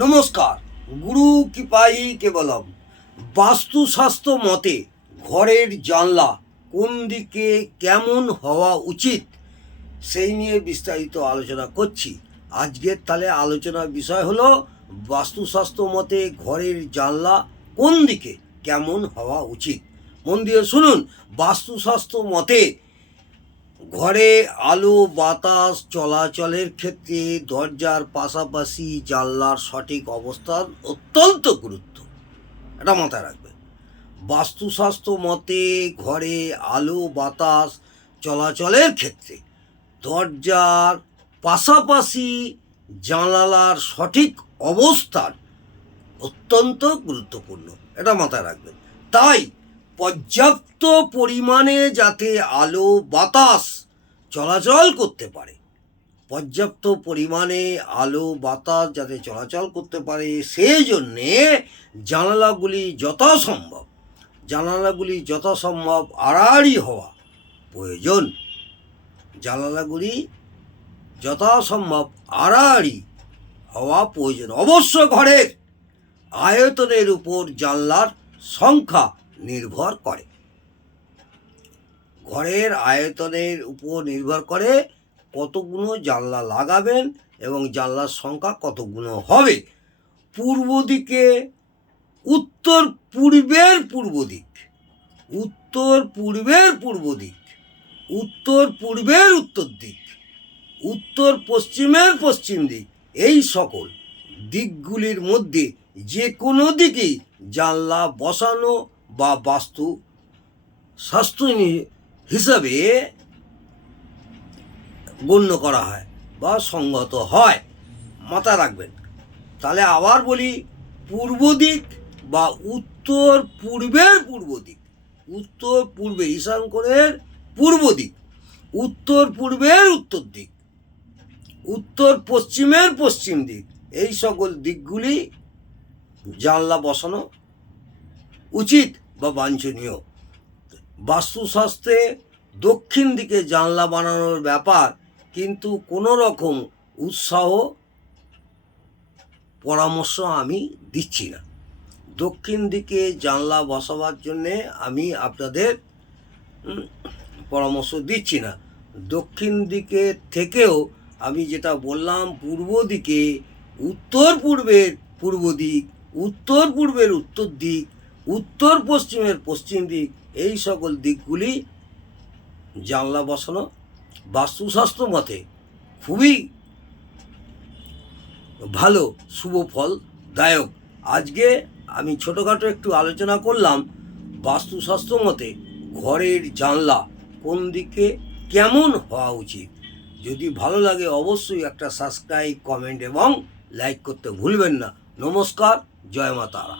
নমস্কার। গুরু কৃপাই কেবলম। বাস্তুশাস্ত্র মতে ঘরের জানলা কোন দিকে কেমন হওয়া উচিত সেই নিয়ে বিস্তারিত আলোচনা করছি। আজকের তাহলে আলোচনার বিষয় হলো বাস্তুশাস্ত্র মতে ঘরের জানলা কোন দিকে কেমন হওয়া উচিত। মন দিয়ে শুনুন। বাস্তুশাস্ত্র মতে ঘরে আলো বাতাস চলাচলের ক্ষেত্রে দরজার পাশাপাশি জানলার সঠিক অবস্থান অত্যন্ত গুরুত্ব, এটা মাথায় রাখবেন। বাস্তুশাস্ত্র মতে ঘরে আলো বাতাস চলাচলের ক্ষেত্রে দরজার পাশাপাশি জানালার সঠিক অবস্থান অত্যন্ত গুরুত্বপূর্ণ, এটা মাথায় রাখবেন। তাই পর্যাপ্ত পরিমাণে যাতে আলো বাতাস চলাচল করতে পারে, পর্যাপ্ত পরিমাণে আলো বাতাস যাতে চলাচল করতে পারে সেই জন্যে জানালাগুলি যথাসম্ভব আড়াআড়ি হওয়া প্রয়োজন। জানালাগুলি যথাসম্ভব আড়াআড়ি হওয়া প্রয়োজন। অবশ্য ঘরের আয়তনের উপর জানলার সংখ্যা নির্ভর করে। ঘরের আয়তনের উপর নির্ভর করে কতগুলো জানলা লাগাবেন এবং জানলার সংখ্যা কতগুলো হবে। পূর্ব দিকে উত্তর পূর্বের পূর্ব দিক, উত্তর পূর্বের পূর্ব দিক, উত্তর পূর্বের উত্তর দিক, উত্তর পশ্চিমের পশ্চিম দিক, এই সকল দিকগুলির মধ্যে যে কোনো দিকেই জানলা বসানো বা বাস্তু শাস্ত্র হিসাবে গণ্য করা হয় বা সঙ্গত হয়, মাথা রাখবেন। তাহলে আবার বলি, পূর্ব দিক বা উত্তর পূর্বের পূর্ব দিক, উত্তর পূর্বে ঈশানকোণের পূর্ব দিক, উত্তর পূর্বের উত্তর দিক, উত্তর পশ্চিমের পশ্চিম দিক, এই সকল দিকগুলি জানলা বসানো উচিত বা বাঞ্ছনীয়। বাস্তুশাস্ত্রে দক্ষিণ দিকে জানলা বানানোর ব্যাপার কিন্তু কোনো রকম উৎসাহ পরামর্শ আমি দিচ্ছি না। দক্ষিণ দিকে জানলা বসাবার জন্যে আমি আপনাদের পরামর্শ দিচ্ছি না। দক্ষিণ দিকে থেকেও আমি যেটা বললাম, পূর্ব দিকে উত্তর পূর্বের পূর্ব দিক, উত্তর পূর্বের উত্তর দিক, উত্তর পশ্চিমের পশ্চিম দিক, এই সকল দিকগুলি জানলা বসানো বাস্তুশাস্ত্র মতে খুবই ভালো, শুভ ফলদায়ক। আজকে আমি ছোটোখাটো একটু আলোচনা করলাম বাস্তুশাস্ত্র মতে ঘরের জানলা কোন দিকে কেমন হওয়া উচিত। যদি ভালো লাগে অবশ্যই একটা সাবস্ক্রাইব, কমেন্ট এবং লাইক করতে ভুলবেন না। নমস্কার, জয় মা তারা।